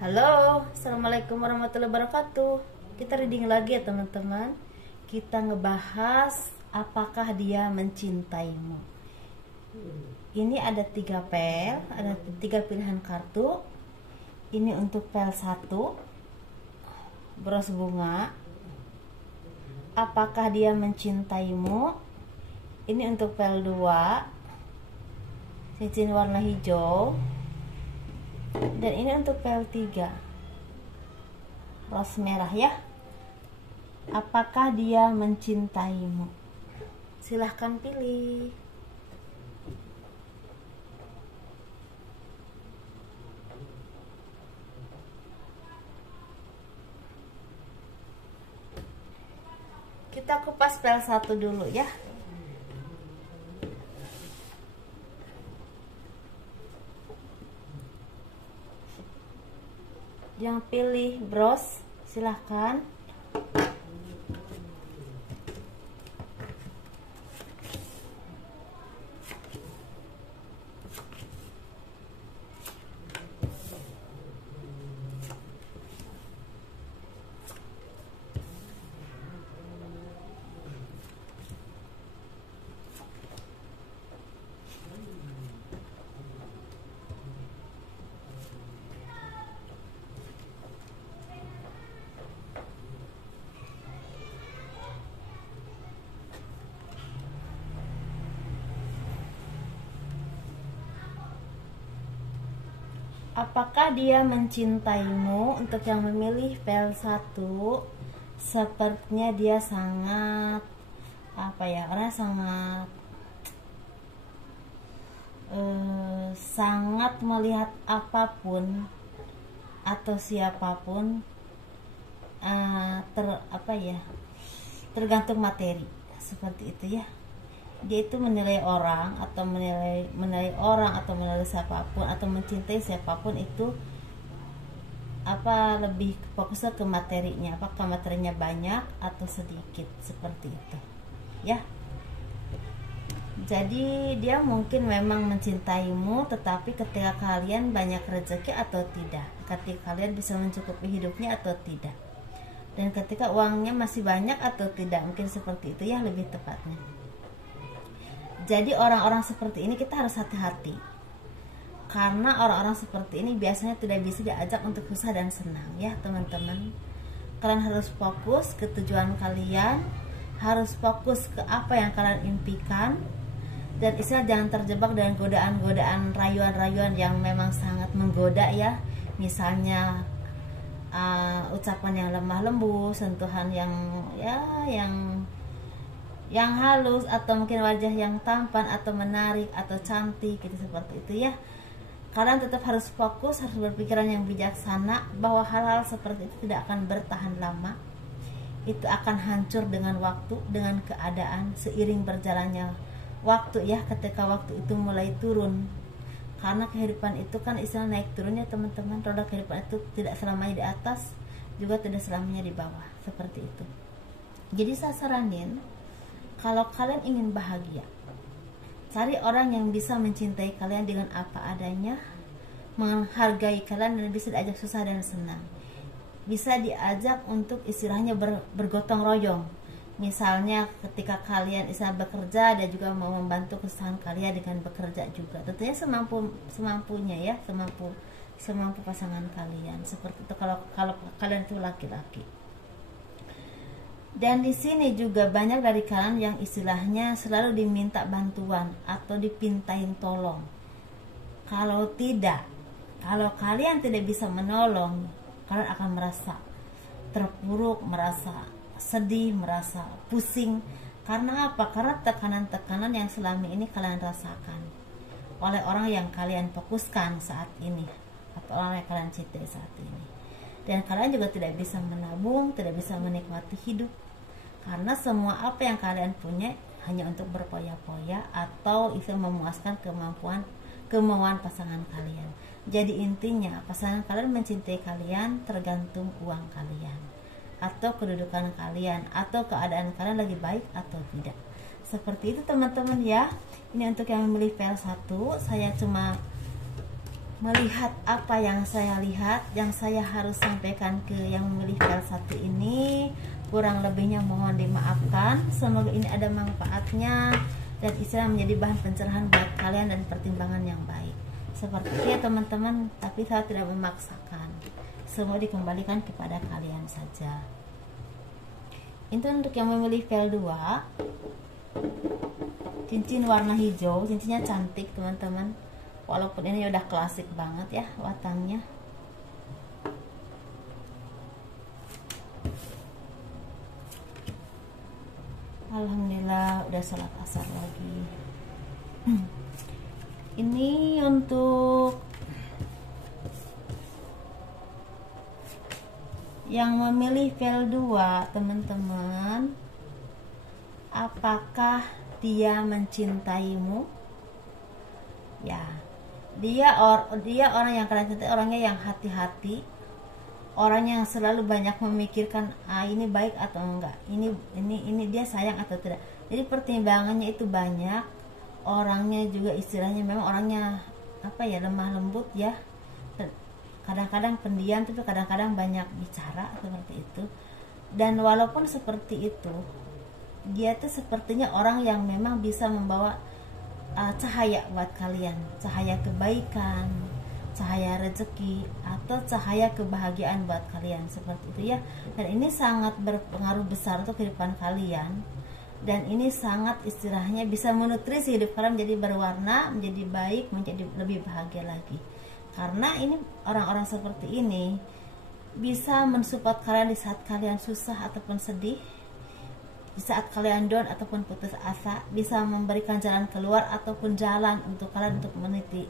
Halo, assalamualaikum warahmatullahi wabarakatuh. Kita reading lagi ya teman-teman. Kita ngebahas apakah dia mencintaimu. Ini ada 3 pel, ada 3 pilihan kartu. Ini untuk pel 1, bros bunga. Apakah dia mencintaimu? Ini untuk pel 2, cincin warna hijau. Dan ini untuk pel 3, ros merah ya. Apakah dia mencintaimu? Silahkan pilih. Kita kupas pel 1 dulu ya. Yang pilih bros silahkan. Apakah dia mencintaimu? Untuk yang memilih pel 1, sepertinya dia sangat orangnya sangat melihat apapun atau siapapun tergantung materi, seperti itu ya. Dia itu menilai orang atau menilai orang atau menilai siapapun atau mencintai siapapun itu lebih fokusnya ke materinya, apakah materinya banyak atau sedikit, seperti itu ya. Jadi dia mungkin memang mencintaimu, tetapi ketika kalian banyak rezeki atau tidak, ketika kalian bisa mencukupi hidupnya atau tidak, dan ketika uangnya masih banyak atau tidak, mungkin seperti itu ya lebih tepatnya. Jadi orang-orang seperti ini kita harus hati-hati, karena orang-orang seperti ini biasanya tidak bisa diajak untuk susah dan senang ya teman-teman. Kalian harus fokus ke tujuan kalian, harus fokus ke apa yang kalian impikan, dan istilah jangan terjebak dengan godaan-godaan, rayuan-rayuan yang memang sangat menggoda ya. Misalnya ucapan yang lemah lembut, sentuhan yang halus, atau mungkin wajah yang tampan atau menarik atau cantik gitu, seperti itu ya. Kalian tetap harus fokus, harus berpikiran yang bijaksana bahwa hal-hal seperti itu tidak akan bertahan lama. Itu akan hancur dengan waktu, dengan keadaan, seiring berjalannya waktu ya. Ketika waktu itu mulai turun, karena kehidupan itu kan istilah naik turunnya teman-teman. Roda kehidupan itu tidak selamanya di atas, juga tidak selamanya di bawah, seperti itu. Jadi saya saranin, kalau kalian ingin bahagia, cari orang yang bisa mencintai kalian dengan apa adanya, menghargai kalian, dan bisa diajak susah dan senang. Bisa diajak untuk istilahnya bergotong royong. Misalnya ketika kalian bekerja, dia juga mau membantu kesusahan kalian dengan bekerja juga. Tentunya semampunya ya, semampu pasangan kalian. Seperti itu kalau kalian itu laki-laki. Dan di sini juga banyak dari kalian yang istilahnya selalu diminta bantuan atau dipintain tolong. Kalau kalian tidak bisa menolong, kalian akan merasa terpuruk, merasa sedih, merasa pusing. Karena apa? Karena tekanan-tekanan yang selama ini kalian rasakan oleh orang yang kalian fokuskan saat ini, atau orang yang kalian cintai saat ini. Dan kalian juga tidak bisa menabung, tidak bisa menikmati hidup, karena semua apa yang kalian punya hanya untuk berpoya-poya atau bisa memuaskan kemauan pasangan kalian. Jadi intinya pasangan kalian mencintai kalian tergantung uang kalian, atau kedudukan kalian, atau keadaan kalian lagi baik atau tidak. Seperti itu teman-teman ya. Ini untuk yang memilih PL1, saya cuma melihat apa yang saya lihat, yang saya harus sampaikan ke yang memilih file 1 ini. Kurang lebihnya mohon dimaafkan. Semoga ini ada manfaatnya dan istilah menjadi bahan pencerahan buat kalian dan pertimbangan yang baik. Seperti itu ya teman-teman, tapi saya tidak memaksakan. Semua dikembalikan kepada kalian saja. Itu untuk yang memilih file 2. Cincin warna hijau, cincinnya cantik teman-teman. Walaupun ini udah klasik banget ya watangnya. Alhamdulillah udah sholat asar lagi. Ini untuk yang memilih file 2 teman-teman. Apakah dia mencintaimu? Ya, dia orang yang kalian cintai, orangnya yang hati-hati, orang yang selalu banyak memikirkan ini baik atau enggak, ini dia sayang atau tidak. Jadi pertimbangannya itu banyak. Orangnya juga istilahnya memang orangnya lemah lembut ya, kadang-kadang pendiam, tapi kadang-kadang banyak bicara seperti itu. Dan walaupun seperti itu, dia tuh sepertinya orang yang memang bisa membawa cahaya buat kalian, cahaya kebaikan, cahaya rezeki, atau cahaya kebahagiaan buat kalian, seperti itu ya. Dan ini sangat berpengaruh besar untuk kehidupan kalian, dan ini sangat istilahnya bisa menutrisi hidup kalian menjadi berwarna, menjadi baik, menjadi lebih bahagia lagi. Karena ini orang-orang seperti ini bisa mensupport kalian di saat kalian susah ataupun sedih, di saat kalian down ataupun putus asa, bisa memberikan jalan keluar ataupun jalan untuk kalian untuk meniti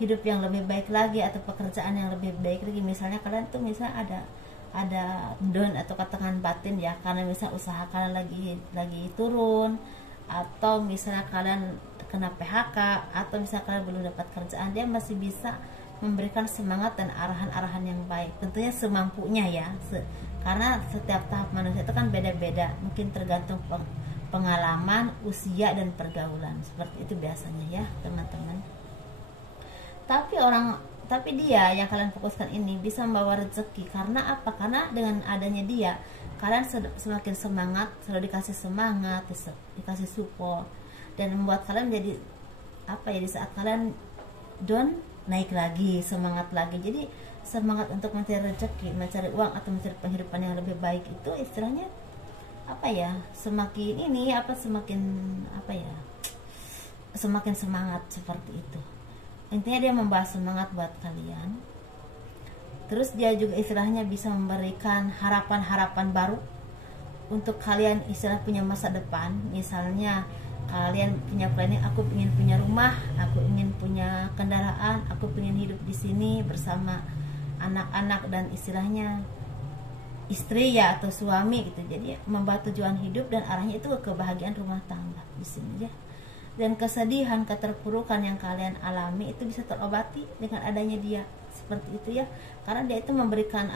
hidup yang lebih baik lagi atau pekerjaan yang lebih baik lagi. Misalnya kalian tuh misalnya ada down atau katakan batin ya, karena misalnya usaha kalian lagi turun, atau misalnya kalian kena PHK, atau misalnya kalian belum dapat kerjaan, dia masih bisa memberikan semangat dan arahan-arahan yang baik, tentunya semampunya ya, karena setiap tahap manusia itu kan beda-beda, mungkin tergantung pengalaman, usia, dan pergaulan, seperti itu biasanya ya teman-teman. Tapi dia yang kalian fokuskan ini bisa membawa rezeki. Karena apa? Karena dengan adanya dia, kalian semakin semangat, selalu dikasih semangat, dikasih support, dan membuat kalian jadi di saat kalian down, naik lagi, semangat lagi. Jadi semangat untuk mencari rezeki, mencari uang, atau mencari penghidupan yang lebih baik itu istilahnya semakin semangat, seperti itu. Intinya dia membawa semangat buat kalian. Terus dia juga istilahnya bisa memberikan harapan-harapan baru untuk kalian, istilah punya masa depan. Misalnya kalian punya planning, aku ingin punya rumah, aku ingin punya kendaraan, aku ingin hidup di sini bersama anak-anak dan istilahnya istri ya, atau suami gitu. Jadi membawa tujuan hidup dan arahnya itu ke kebahagiaan rumah tangga di sini ya. Dan kesedihan, keterpurukan yang kalian alami itu bisa terobati dengan adanya dia, seperti itu ya. Karena dia itu memberikan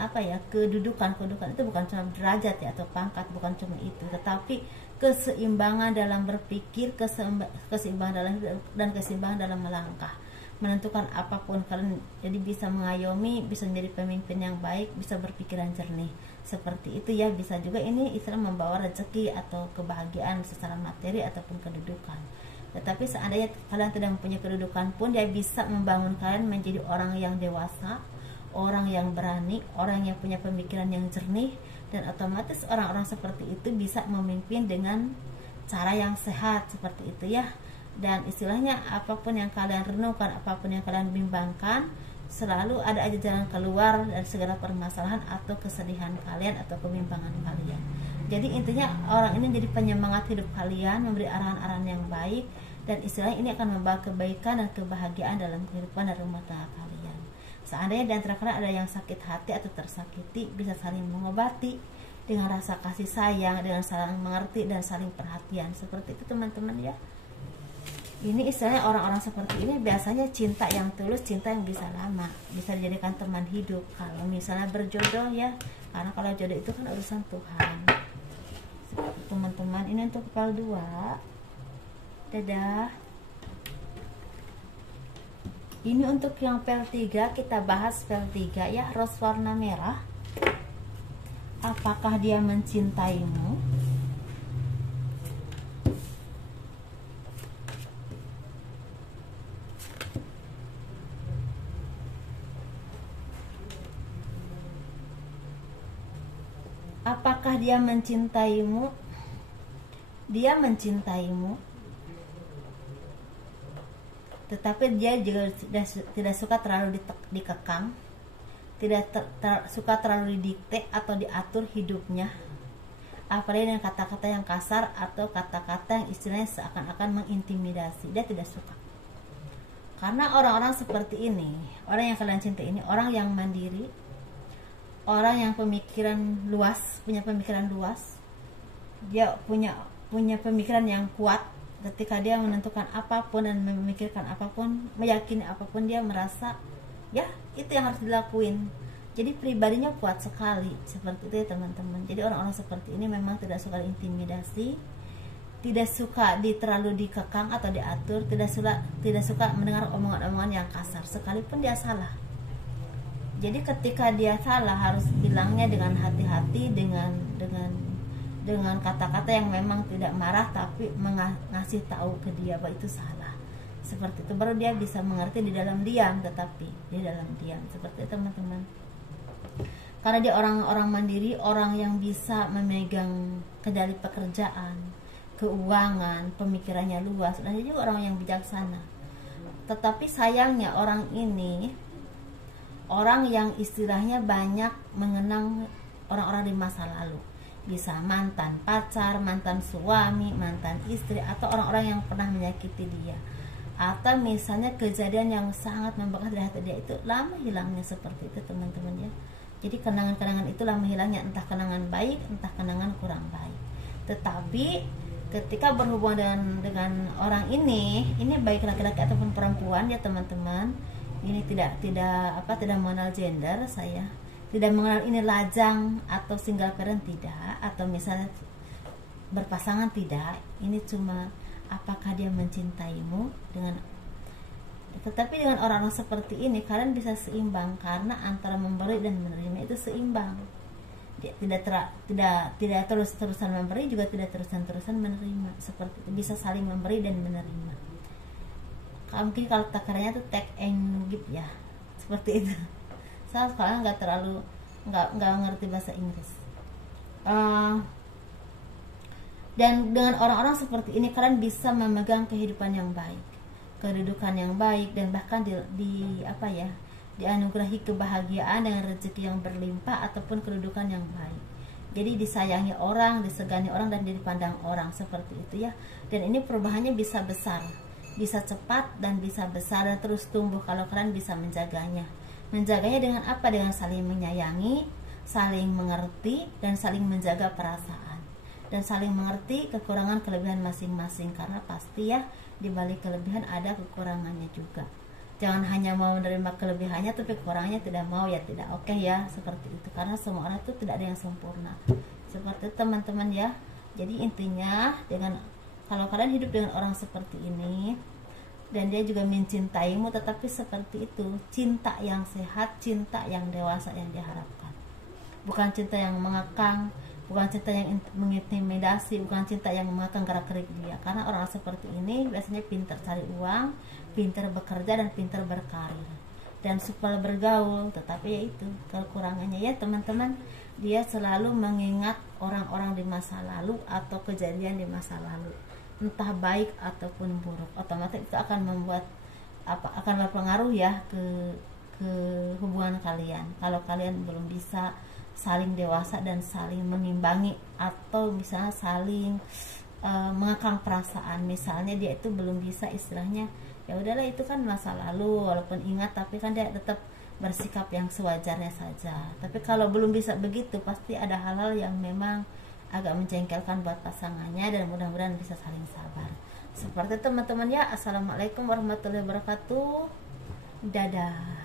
kedudukan itu bukan cuma derajat ya atau pangkat, bukan cuma itu, tetapi keseimbangan dalam berpikir, keseimbangan dalam hidup, dan keseimbangan dalam melangkah, menentukan apapun kalian. Jadi bisa mengayomi, bisa menjadi pemimpin yang baik, bisa berpikiran jernih, seperti itu ya. Bisa juga ini istilah membawa rezeki atau kebahagiaan secara materi ataupun kedudukan. Tetapi seandainya kalian tidak mempunyai kedudukan pun, dia bisa membangun kalian menjadi orang yang dewasa, orang yang berani, orang yang punya pemikiran yang jernih, dan otomatis orang-orang seperti itu bisa memimpin dengan cara yang sehat, seperti itu ya. Dan istilahnya apapun yang kalian renungkan, apapun yang kalian bimbangkan, selalu ada aja jalan keluar dari segala permasalahan atau kesedihan kalian atau kebimbangan kalian. Jadi intinya orang ini jadi penyemangat hidup kalian, memberi arahan-arahan yang baik, dan istilahnya ini akan membawa kebaikan dan kebahagiaan dalam kehidupan dan rumah tangga kalian. Seandainya di antara kalian ada yang sakit hati atau tersakiti, bisa saling mengobati dengan rasa kasih sayang, dengan saling mengerti dan saling perhatian, seperti itu teman-teman ya. Ini istilahnya orang-orang seperti ini biasanya cinta yang tulus, cinta yang bisa lama, bisa dijadikan teman hidup kalau misalnya berjodoh ya. Karena kalau jodoh itu kan urusan Tuhan. Teman-teman, ini untuk file 2. Dadah. Ini untuk yang pel 3, kita bahas pel 3 ya, rose warna merah. Apakah dia mencintaimu? Apakah dia mencintaimu? Dia mencintaimu, tetapi dia juga tidak suka terlalu dikekang, tidak suka terlalu didikte atau diatur hidupnya, apalagi dengan kata-kata yang kasar atau kata-kata yang istilahnya seakan-akan mengintimidasi. Dia tidak suka. Karena orang-orang seperti ini, orang yang kalian cintai ini, orang yang mandiri, orang yang pemikiran luas, punya pemikiran luas, dia punya pemikiran yang kuat. Ketika dia menentukan apapun dan memikirkan apapun, meyakini apapun, dia merasa ya itu yang harus dilakuin. Jadi pribadinya kuat sekali, seperti itu ya teman-teman. Jadi orang-orang seperti ini memang tidak suka intimidasi, tidak suka terlalu dikekang atau diatur, tidak suka mendengar omongan-omongan yang kasar sekalipun dia salah. Jadi ketika dia salah harus bilangnya dengan hati-hati, dengan kata-kata yang memang tidak marah, tapi ngasih tahu ke dia bahwa itu salah. Seperti itu baru dia bisa mengerti di dalam diam, tetapi di dalam diam. Seperti itu teman-teman. Karena dia orang mandiri, orang yang bisa memegang kendali pekerjaan, keuangan, pemikirannya luas, dan dia juga orang yang bijaksana. Tetapi sayangnya orang ini orang yang istilahnya banyak mengenang orang-orang di masa lalu. Bisa mantan pacar, mantan suami, mantan istri, atau orang-orang yang pernah menyakiti dia, atau misalnya kejadian yang sangat membekas di hati dia, itu lama hilangnya. Seperti itu teman-teman ya. Jadi kenangan-kenangan itu lama hilangnya, entah kenangan baik, entah kenangan kurang baik. Tetapi ketika berhubungan dengan orang ini baik laki-laki ataupun perempuan ya teman-teman, ini tidak mengenal gender, saya tidak mengenal ini lajang atau single parent, tidak, atau misalnya berpasangan, tidak. Ini cuma apakah dia mencintaimu dengan. Tetapi dengan orang-orang seperti ini kalian bisa seimbang, karena antara memberi dan menerima itu seimbang. Dia tidak terus-terusan memberi, juga tidak terus-terusan menerima. Seperti itu, bisa saling memberi dan menerima. Mungkin kalau takarannya tuh take and give ya, seperti itu. Saya sekarang nggak ngerti bahasa Inggris. Dan dengan orang-orang seperti ini kalian bisa memegang kehidupan yang baik, kedudukan yang baik, dan bahkan dianugerahi kebahagiaan dengan rezeki yang berlimpah ataupun kedudukan yang baik. Jadi disayangi orang, disegani orang, dan dipandang orang, seperti itu ya. Dan ini perubahannya bisa besar, bisa cepat, dan bisa besar dan terus tumbuh kalau kalian bisa menjaganya. Menjaganya dengan apa? Dengan saling menyayangi, saling mengerti, dan saling menjaga perasaan, dan saling mengerti kekurangan kelebihan masing-masing. Karena pasti ya di balik kelebihan ada kekurangannya juga. Jangan hanya mau menerima kelebihannya tapi kekurangannya tidak mau, ya tidak oke ya, seperti itu. Karena semua orang itu tidak ada yang sempurna. Seperti itu teman-teman ya. Jadi intinya, kalau kalian hidup dengan orang seperti ini dan dia juga mencintaimu, tetapi seperti itu, cinta yang sehat, cinta yang dewasa yang diharapkan. Bukan cinta yang mengekang, bukan cinta yang mengintimidasi, bukan cinta yang mengekang gerak-gerik dia. Karena orang seperti ini biasanya pintar cari uang, pintar bekerja, dan pintar berkarir, dan supaya bergaul. Tetapi ya itu kekurangannya ya teman-teman, dia selalu mengingat orang-orang di masa lalu atau kejadian di masa lalu, entah baik ataupun buruk. Otomatis itu akan akan berpengaruh ya ke hubungan kalian. Kalau kalian belum bisa saling dewasa dan saling mengimbangi, atau misalnya saling mengekang perasaan, misalnya dia itu belum bisa istilahnya, ya udahlah itu kan masa lalu, walaupun ingat tapi kan dia tetap bersikap yang sewajarnya saja. Tapi kalau belum bisa begitu, pasti ada hal-hal yang memang agak menjengkelkan buat pasangannya, dan mudah-mudahan bisa saling sabar. Seperti itu teman-teman ya. Assalamualaikum warahmatullahi wabarakatuh. Dadah.